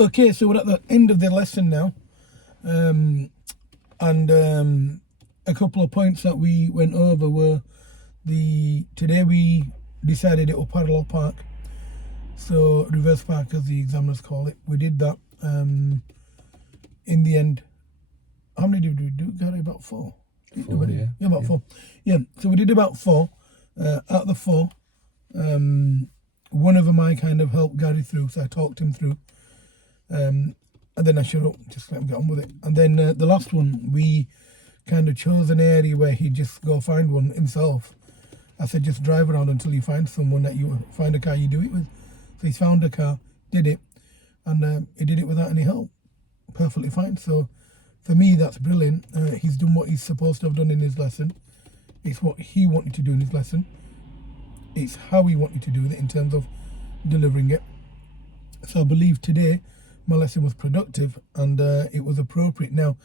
Okay, so we're at the end of the lesson now. And a couple of points that we went over were today we decided it will parallel park. So reverse park as the examiners call it. We did that. In the end, how many did we do, Garry? About 4? Four, yeah. Yeah, about 4. Yeah, so we did about 4. Out of the 4, one of them I kind of helped Garry through, so I talked him through. And then I shut up, just let him get on with it. And then the last one, we kind of chose an area where he'd just go find one himself. I said, just drive around until you find someone that you find a car you do it with. So he's found a car, did it, and he did it without any help. Perfectly fine. So for me, that's brilliant. He's done what he's supposed to have done in his lesson. It's what he wanted to do in his lesson. It's how he wanted to do it in terms of delivering it. So I believe today my lesson was productive and it was appropriate. Now,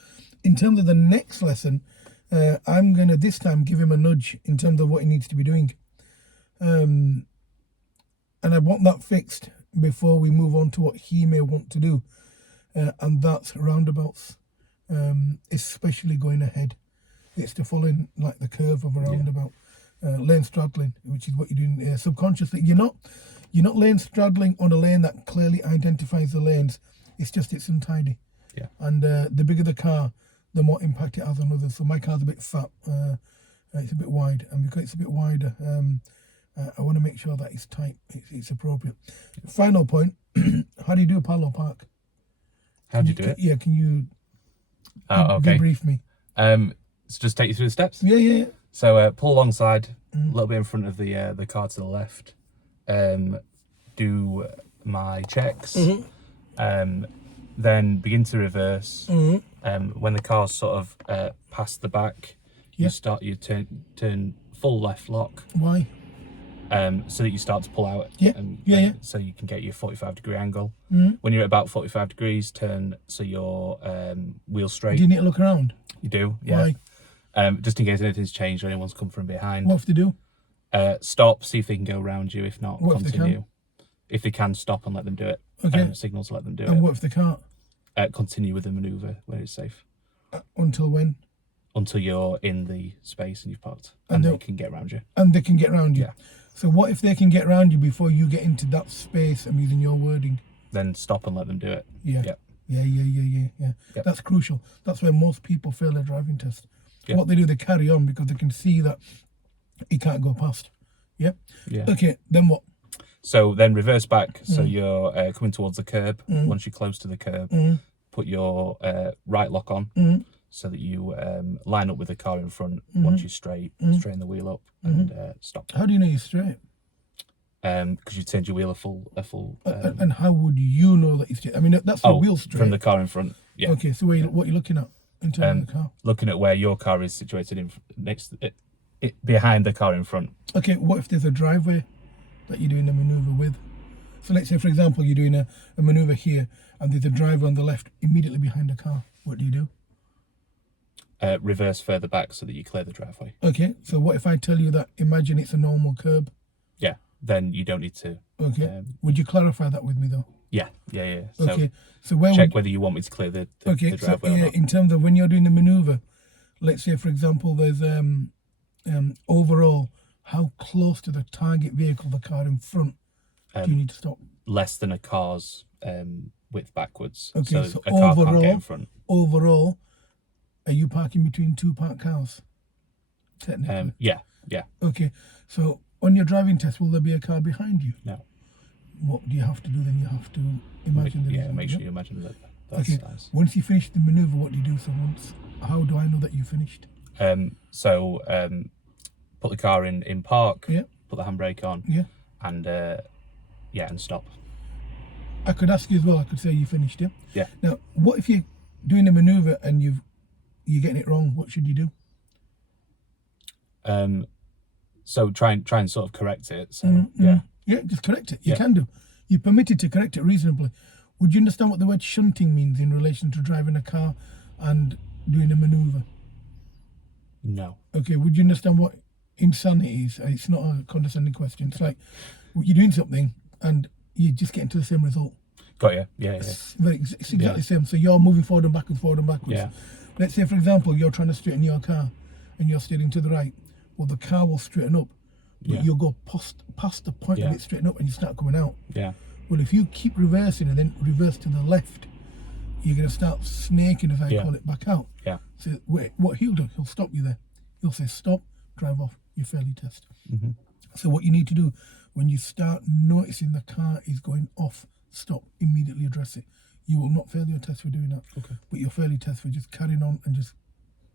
in terms of the next lesson, I'm going to this time give him a nudge in terms of what he needs to be doing. And I want that fixed before we move on to what he may want to do. And that's roundabouts, especially going ahead. It's to follow in like the curve of a roundabout. Lane straddling, which is what you're doing subconsciously. You're not lane straddling on a lane that clearly identifies the lanes. It's just it's untidy. Yeah. And the bigger the car, the more impact it has on others. So my car's a bit fat. It's a bit wide, and because it's a bit wider, I want to make sure that it's tight. It's appropriate. Final point: how do you do a parallel park? How do you do it? Yeah, can you okay. debrief me? So just take you through the steps. Yeah. So pull alongside, a little bit in front of the car to the left. Do my checks. Then begin to reverse. When the car's sort of past the back, you turn full left lock. Why? So that you start to pull out. So you can get your 45-degree angle. When you're at about 45 degrees, turn so your wheel straight. Do you need to look around? You do, yeah. Why? Just in case anything's changed or anyone's come from behind. What if they do? Stop, see if they can go around you. If not, what continue. If they can, stop and let them do it. Okay. Signals to let them do it. And what if they can't? Continue with the manoeuvre where it's safe. Until when? Until you're in the space and you've parked. And they can get around you. And they can get around you? Yeah. So what if they can get around you before you get into that space? I'm using your wording. Then stop and let them do it. Yeah. Yep. That's crucial. That's where most people fail their driving test. Yep. What they do, they carry on because they can see that he can't go past. Yep. Yeah. Okay, then what? So then reverse back. So you're coming towards the curb. Once you're close to the curb, put your right lock on so that you line up with the car in front. Once you're straight, straighten the wheel up and stop. How do you know you're straight? Because you turned your wheel a full. And how would you know that you're straight? I mean, that's the wheel straight. From the car in front. Yeah. Okay, so what are you looking at in terms of the car? Looking at where your car is situated behind the car in front. Okay, what if there's a driveway that you're doing a manoeuvre with? So let's say, for example, you're doing a manoeuvre here and there's a driver on the left immediately behind the car. What do? Reverse further back so that you clear the driveway. Okay, so what if I tell you that, imagine it's a normal curb? Yeah, then you don't need to. Okay, would you clarify that with me though? Yeah. So okay, so check whether you want me to clear the driveway or not. In terms of when you're doing the manoeuvre, let's say, for example, there's overall, how close to the target vehicle, the car in front, do you need to stop? Less than a car's width backwards. Okay, so a car can't get in front. Overall, are you parking between two parked cars? Technically. Yeah. Okay, so on your driving test, will there be a car behind you? No. What do you have to do then? You have to imagine. Make sure you imagine that. Okay. Nice. Once you finish the manoeuvre, what do you do? So how do I know that you finished? So put the car in park. Yeah. Put the handbrake on. Yeah. And stop. I could ask you as well. I could say you finished it. Yeah. Now, what if you're doing a manoeuvre and you're getting it wrong? What should you do? So try and sort of correct it. So Yeah, just correct it. You can do. You're permitted to correct it reasonably. Would you understand what the word shunting means in relation to driving a car and doing a manoeuvre? No. Okay, would you understand what insanity is? It's not a condescending question. It's like you're doing something and you just get into the same result. Got you. Yeah. It's exactly the same. So you're moving forward and backwards. Yeah. Let's say, for example, you're trying to straighten your car and you're steering to the right. Well, the car will straighten up, but you'll go past the point of it straighten up and you start coming out. Yeah. Well, if you keep reversing and then reverse to the left, you're going to start snaking, as I call it, back out. Yeah. So what he'll do, he'll stop you there. He'll say, stop, drive off, you fairly test. Mm-hmm. So what you need to do, when you start noticing the car is going off, stop, immediately address it. You will not fail your test for doing that. Okay. But you'll fail your test for just carrying on and just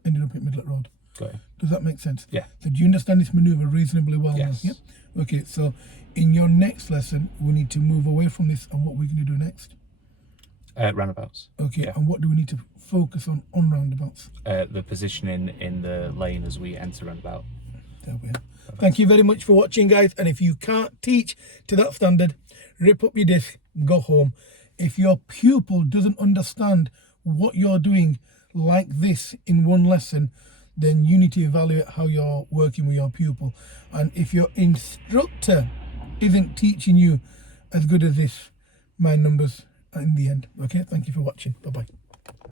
ending up in middle of the road. Got you. Does that make sense? Yeah. So do you understand this maneuver reasonably well Yes. now? Yeah? Okay, so in your next lesson, we need to move away from this, and what we're going to do next? Roundabouts. Okay, Yeah. and what do we need to focus on roundabouts? The positioning in the lane as we enter roundabout. There we are. Thank you very much for watching, guys. And if you can't teach to that standard, rip up your disc, go home. If your pupil doesn't understand what you're doing like this in one lesson, then you need to evaluate how you're working with your pupil. And if your instructor isn't teaching you as good as this, my numbers are in the end. Okay, thank you for watching. Bye-bye.